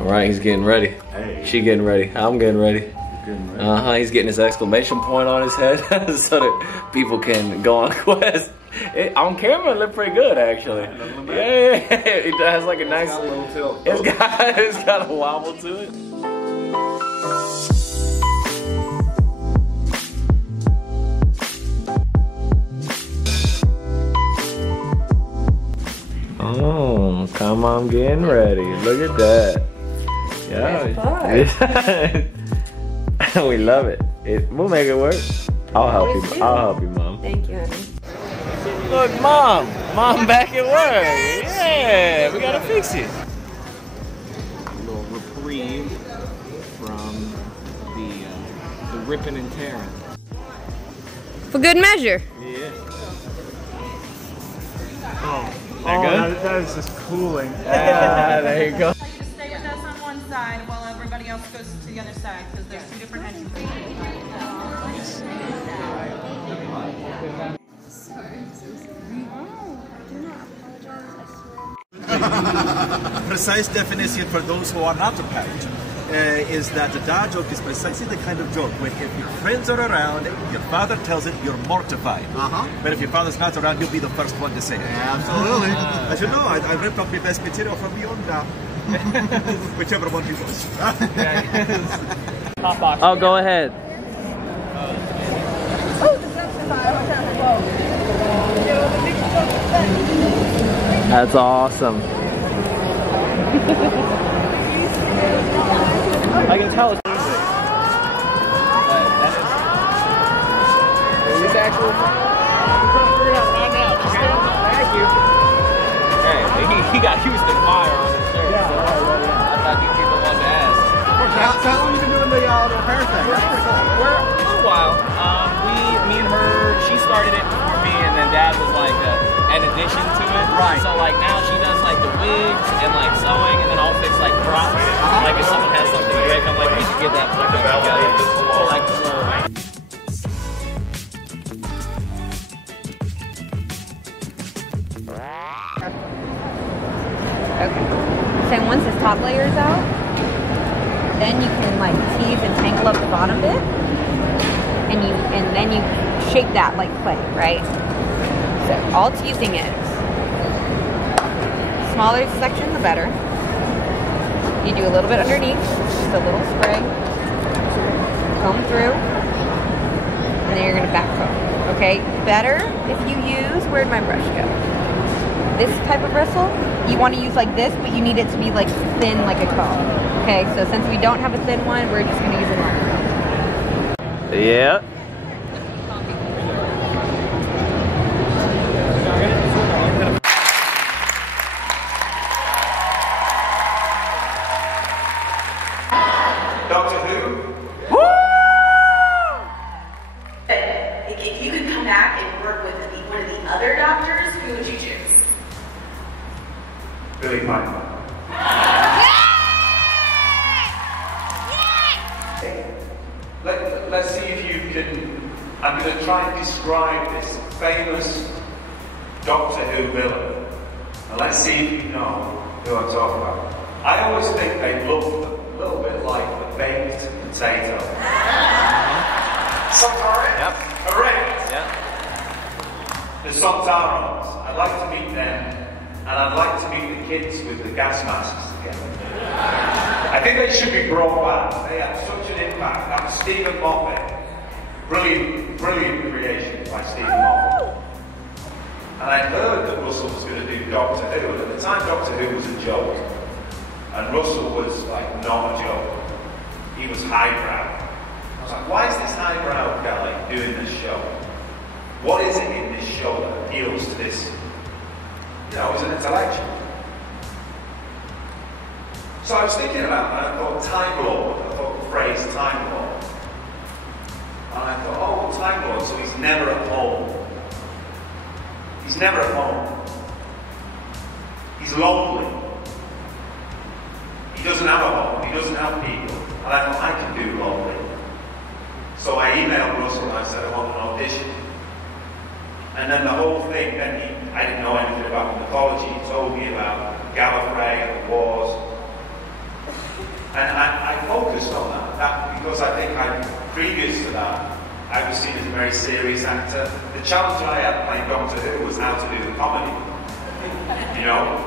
All right, he's getting ready. Hey. She getting ready. I'm getting ready. Getting ready. He's getting his exclamation point on his head so that people can go on quest. On camera, it looked pretty good actually. Yeah, it has like a nice. It's got a little tilt. It's got a wobble to it. Oh, come on, getting ready. Look at that. Yeah. We love it. We'll make it work. I'll help you. I'll help you, Mom. Thank you, honey. Look, Mom back at work. Yeah, we gotta fix it. A little reprieve from the ripping and tearing. For good measure. Yeah. That is just cooling. There you go. Just stay with us on one side while everybody else goes to the other side because there's two different entrances. Precise definition for those who are not a parent is that a dad joke is precisely the kind of joke when if your friends are around, your father tells it, you're mortified. But if your father's not around, you'll be the first one to say it. Absolutely. As you know, I ripped up my best material from beyond that. Whichever one he was. Oh, go ahead. That's awesome. I can tell it's music. But that is actually right now. Thank you. Hey, he got Houston Fire on his shirt. Yeah, so I thought you'd be the one to ask. How long have you been doing the repair thing? We're a little while. Me and her, she started it before me, and then Dad was like an addition to it. Right. So like now she does like the wigs and like sewing, and then I'll fix like props. Like if someone has something to break, I'm like, we should get that put together. So like Okay. So once this top layer is out, then you can like tease and tangle up the bottom bit, and then you shape that like clay, right? So all teasing is, smaller section the better. You do a little bit underneath, just a little spray, comb through, and then you're gonna back comb. Okay, better if you use, where'd my brush go? This type of bristle, you want to use like this, but you need it to be like thin like a comb. Okay, so since we don't have a thin one, we're just going to use a normal comb. yeah. Doctor Who? Woo! If you could come back and work with one of the other doctors, who would you choose? Billy Piper. Let's see if you can. I'm going to try and describe this famous Doctor Who villain. And let's see if you know who I'm talking about. I always think they look a little bit like the baked potato. Sontarans? Yep. Correct. Yep. The Sontarans. I'd like to meet them. And I'd like to meet the kids with the gas masks together. I think they should be brought back. They had such an impact. That was Stephen Moffat. Brilliant, brilliant creation by Stephen Moffat. And I heard that Russell was going to do Doctor Who, and at the time Doctor Who was a joke. And Russell was like not a joke. He was highbrow. I was like, why is this highbrow guy doing this show? What is it in this show that appeals to this? You know, he's an intellectual. So I was thinking about it, and I thought Time Lord. I thought the phrase Time Lord. And I thought, oh, well, Time Lord, so he's never at home. He's never at home. He's lonely. He doesn't have a home. He doesn't have people. And I thought, I can do lonely. So I emailed Russell and I said, I want an audition. And then the whole thing, I didn't know anything about mythology. He told me about Gallifrey and the wars. because I think previous to that, I was seen as a very serious actor. The challenge I had playing Doctor Who was how to do the comedy, you know?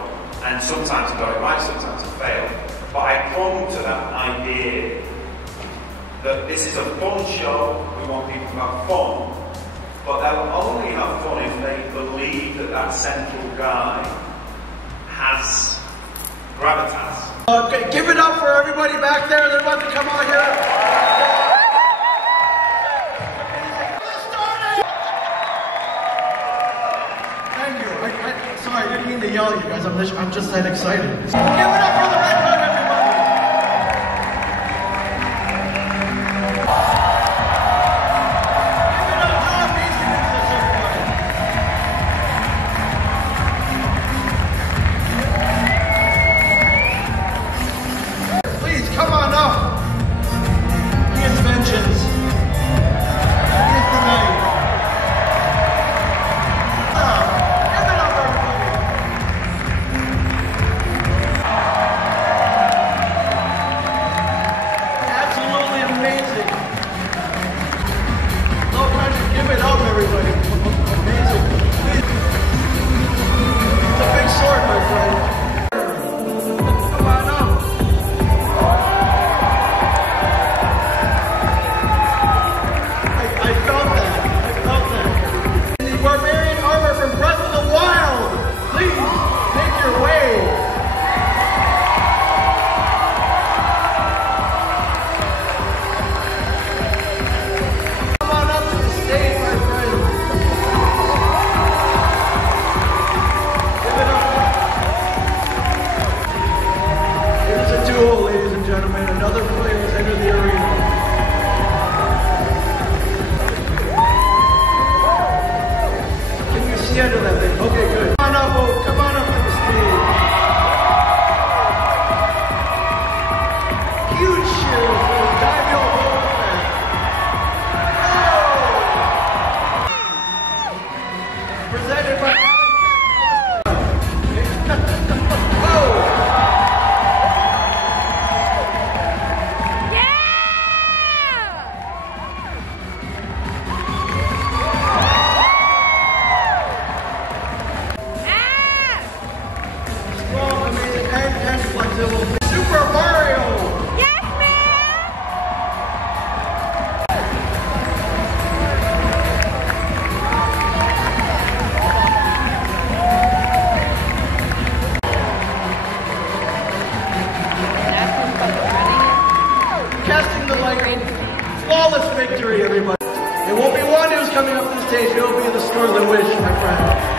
And sometimes I got it right, sometimes I failed. But I clung to that idea that this is a fun show, we want people to have fun, but they'll only have fun if they believe that that central guy has gravitas. Okay, give it up for everybody back there. They're about to come out here. Sorry, I didn't mean to yell at you guys. I'm just that excited. Give it up for the Red Hood, everybody! Give it up! How amazing is this, everybody? Please, come on up. Here's vengeance. Here's the night. Flawless victory, everybody. It won't be one who's coming up to the stage, it will be the Scarlet Witch, my friend.